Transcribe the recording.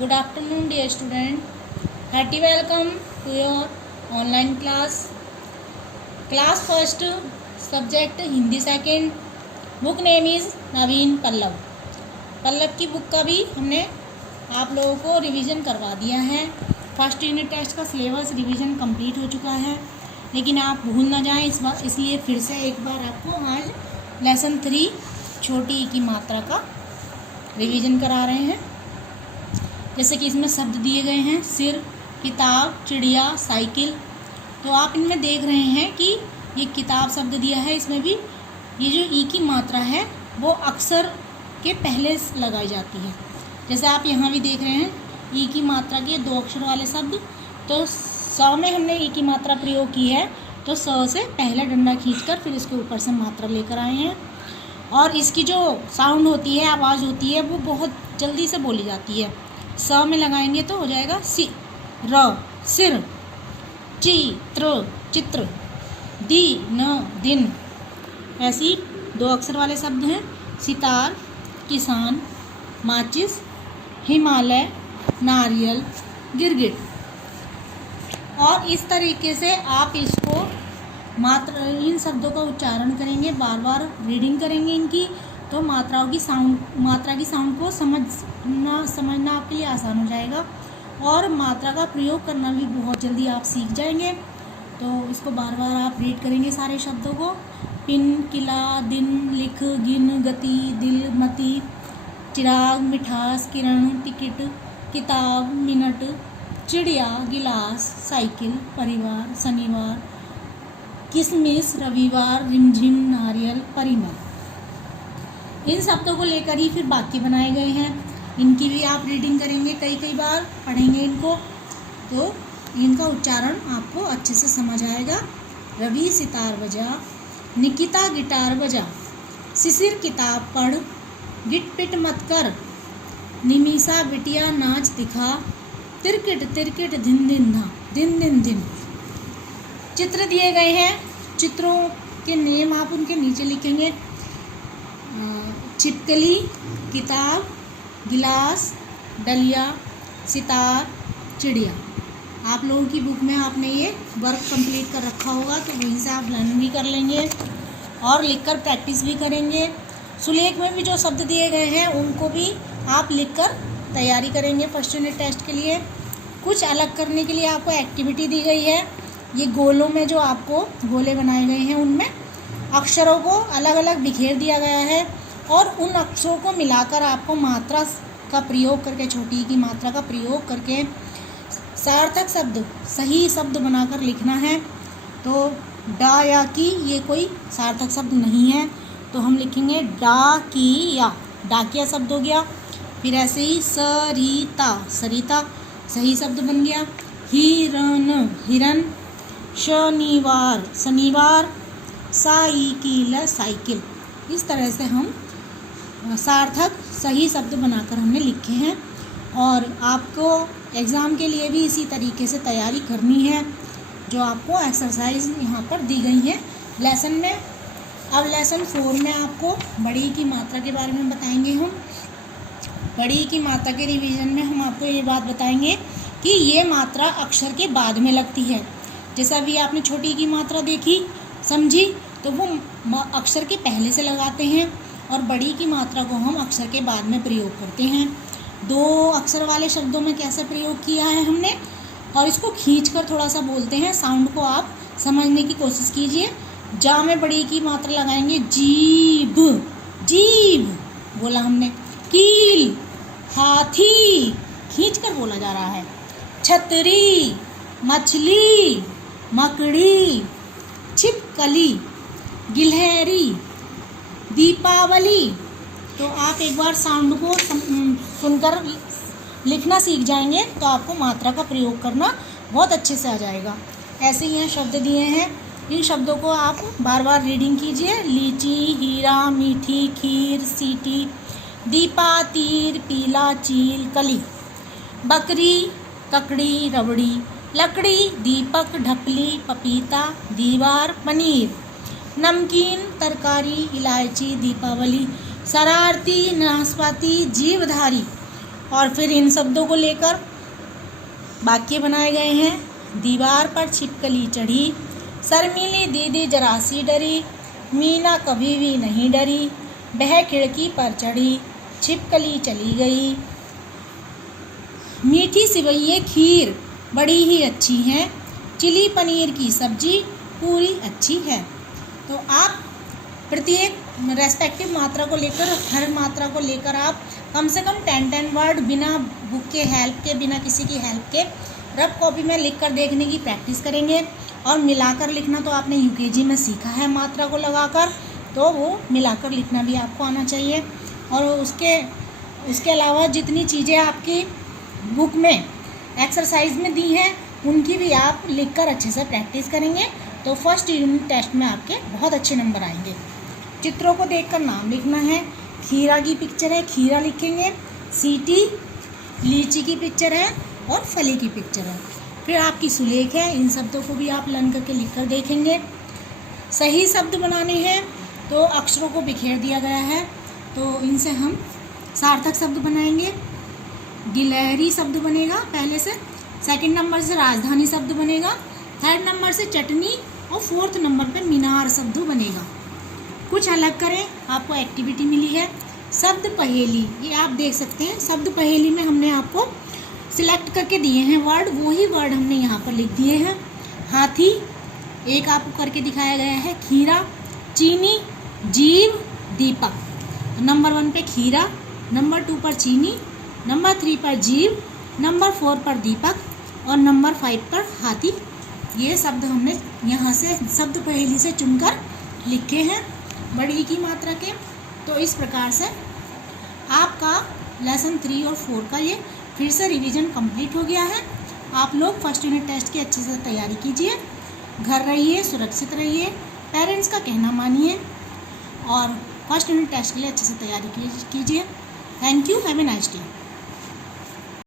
Good afternoon, dear student. Hearty welcome to your online class. Class first, subject Hindi second. Book name is नवीन पल्लव. पल्लव की book का भी हमने आप लोगों को रिवीजन करवा दिया है. फर्स्ट यूनिट टेस्ट का सिलेबस रिवीजन कंप्लीट हो चुका है, लेकिन आप भूल ना जाएं इस बार, इसलिए फिर से एक बार आपको आज लेसन 3 छोटी की मात्रा का रिवीजन करा रहे हैं. जैसे कि इसमें शब्द दिए गए हैं सिर, किताब, चिड़िया, साइकिल. तो आप इनमें देख रहे हैं कि ये किताब शब्द दिया है, इसमें भी ये जो ई की मात्रा है वो अक्षर के पहले लगाई जाती है. जैसे आप यहाँ भी देख रहे हैं ई की मात्रा के 2 अक्षर वाले शब्द. तो स में हमने ई की मात्रा प्रयोग की है, तो स से पहला डंडा खींचकर फिर इसके ऊपर से मात्रा लेकर आए हैं. और इसकी जो साउंड होती है, आवाज़ होती है, वो बहुत जल्दी से बोली जाती है. स में लगाएंगे तो हो जाएगा सी र सिर, ची त्र चित्र, दी न दिन. ऐसी 2 अक्षर वाले शब्द हैं सितार, किसान, माचिस, हिमालय, नारियल, गिरगिट. और इस तरीके से आप इसको मात्रा इन शब्दों का उच्चारण करेंगे, बार बार रीडिंग करेंगे इनकी, तो मात्रा की साउंड को समझना आपके लिए आसान हो जाएगा. और मात्रा का प्रयोग करना भी बहुत जल्दी आप सीख जाएंगे. तो इसको बार बार आप रीड करेंगे सारे शब्दों को. पिन, किला, दिन, लिख, गिन, गति, दिल, मति, चिराग, मिठास, किरण, टिकट, किताब, मिनट, चिड़िया, गिलास, साइकिल, परिवार, शनिवार, किशमिश, रविवार, रिमझिम, नारियल, परिमल. इन शब्दों को लेकर ही फिर वाक्य बनाए गए हैं. इनकी भी आप रीडिंग करेंगे, कई बार पढ़ेंगे इनको, तो इनका उच्चारण आपको अच्छे से समझ आएगा. रवि सितार बजा, निकिता गिटार बजा, शिशिर किताब पढ़, गिट पिट मत कर, निमिषा बिटिया नाच दिखा, तिरकिट तिरकिट दिन दिन धा, दिन दिन दिन. चित्र दिए गए हैं, चित्रों के नेम आप उनके नीचे लिखेंगे. छिपकली, किताब, गिलास, डलिया, सितार, चिड़िया. आप लोगों की बुक में आपने ये वर्क कंप्लीट कर रखा होगा, तो वहीं से आप लर्न भी कर लेंगे और लिखकर प्रैक्टिस भी करेंगे. सुलेख में भी जो शब्द दिए गए हैं उनको भी आप लिखकर तैयारी करेंगे फर्स्ट यूनिट टेस्ट के लिए. कुछ अलग करने के लिए आपको एक्टिविटी दी गई है. ये गोलों में जो आपको गोले बनाए गए हैं उनमें अक्षरों को अलग अलग बिखेर दिया गया है, और उन अक्षरों को मिलाकर आपको मात्रा का प्रयोग करके, छोटी की मात्रा का प्रयोग करके सार्थक शब्द, सही शब्द बनाकर लिखना है. तो डा या की ये कोई सार्थक शब्द नहीं है, तो हम लिखेंगे डा की या. डाकिया शब्द हो गया. फिर ऐसे ही सरिता, सरिता सही शब्द बन गया. हिरन, हिरन. शनिवार, शनिवार. Cycle, cycle. इस तरह से हम सार्थक सही शब्द बनाकर हमने लिखे हैं. और आपको एग्ज़ाम के लिए भी इसी तरीके से तैयारी करनी है, जो आपको एक्सरसाइज यहाँ पर दी गई है लेसन में. अब लेसन 4 में आपको बड़ी की मात्रा के बारे में बताएंगे हम. बड़ी की मात्रा के रिवीजन में हम आपको ये बात बताएंगे कि ये मात्रा अक्षर के बाद में लगती है. जैसा अभी आपने छोटी की मात्रा देखी, समझी, तो वो अक्षर के पहले से लगाते हैं, और बड़ी की मात्रा को हम अक्षर के बाद में प्रयोग करते हैं. 2 अक्षर वाले शब्दों में कैसे प्रयोग किया है हमने, और इसको खींचकर थोड़ा सा बोलते हैं. साउंड को आप समझने की कोशिश कीजिए. जा में बड़ी की मात्रा लगाएंगे, जीभ, जीभ बोला हमने. कील, हाथी, खींचकर बोला जा रहा है. छतरी, मछली, मकड़ी, छिपकली, गिलहरी, दीपावली. तो आप एक बार साउंड को सुनकर लिखना सीख जाएंगे, तो आपको मात्रा का प्रयोग करना बहुत अच्छे से आ जाएगा. ऐसे ही यहाँ शब्द दिए हैं, इन शब्दों को आप बार बार रीडिंग कीजिए. लीची, हीरा, मीठी, खीर, सीटी, दीपा, तीर, पीला, चील, कली. बकरी, ककड़ी, रबड़ी, लकड़ी, दीपक, ढपली, पपीता, दीवार, पनीर. नमकीन, तरकारी, इलायची, दीपावली. शरारती, नाशपाती, जीवधारी. और फिर इन शब्दों को लेकर वाक्य बनाए गए हैं। दीवार पर छिपकली चढ़ी, शर्मीली दीदी जरा सी डरी, मीना कभी भी नहीं डरी, वह खिड़की पर चढ़ी, छिपकली चली गई। मीठी सिवैये खीर बड़ी ही अच्छी है, चिली पनीर की सब्जी पूरी अच्छी है। तो आप प्रत्येक रेस्पेक्टिव मात्रा को लेकर, हर मात्रा को लेकर आप कम से कम 10 वर्ड बिना बुक के हेल्प के, बिना किसी की हेल्प के रफ कॉपी में लिख कर देखने की प्रैक्टिस करेंगे। और मिलाकर लिखना तो आपने यूकेजी में सीखा है मात्रा को लगाकर, तो वो मिलाकर लिखना भी आपको आना चाहिए। और उसके अलावा जितनी चीज़ें आपकी बुक में एक्सरसाइज में दी हैं उनकी भी आप लिखकर अच्छे से प्रैक्टिस करेंगे तो फर्स्ट यूनिट टेस्ट में आपके बहुत अच्छे नंबर आएंगे। चित्रों को देखकर नाम लिखना है। खीरा की पिक्चर है, खीरा लिखेंगे। सीटी लीची की पिक्चर है और फली की पिक्चर है। फिर आपकी सुलेख है, इन शब्दों को भी आप लर्न करके लिख कर देखेंगे। सही शब्द बनाने हैं तो अक्षरों को बिखेर दिया गया है, तो इनसे हम सार्थक शब्द बनाएंगे। गिलहरी शब्द बनेगा पहले से, सेकंड नंबर से राजधानी शब्द बनेगा, थर्ड नंबर से चटनी और फोर्थ नंबर पे मीनार शब्द बनेगा। कुछ अलग करें, आपको एक्टिविटी मिली है शब्द पहेली, ये आप देख सकते हैं। शब्द पहेली में हमने आपको सिलेक्ट करके दिए हैं वर्ड, वही वर्ड हमने यहाँ पर लिख दिए हैं। हाथी एक आपको करके दिखाया गया है, खीरा, चीनी, जीव, दीपक। नंबर 1 पे खीरा, नंबर 2 पर चीनी, नंबर 3 पर जीव, नंबर 4 पर दीपक और नंबर 5 पर हाथी। ये शब्द हमने यहाँ से शब्द पहेली से चुनकर लिखे हैं बड़ी की मात्रा के। तो इस प्रकार से आपका लेसन 3 और 4 का ये फिर से रिवीजन कंप्लीट हो गया है। आप लोग फर्स्ट यूनिट टेस्ट की अच्छे से तैयारी कीजिए, घर रहिए, सुरक्षित रहिए, पेरेंट्स का कहना मानिए और फर्स्ट यूनिट टेस्ट के लिए अच्छे से तैयारी कीजिए। Thank you, have a nice day.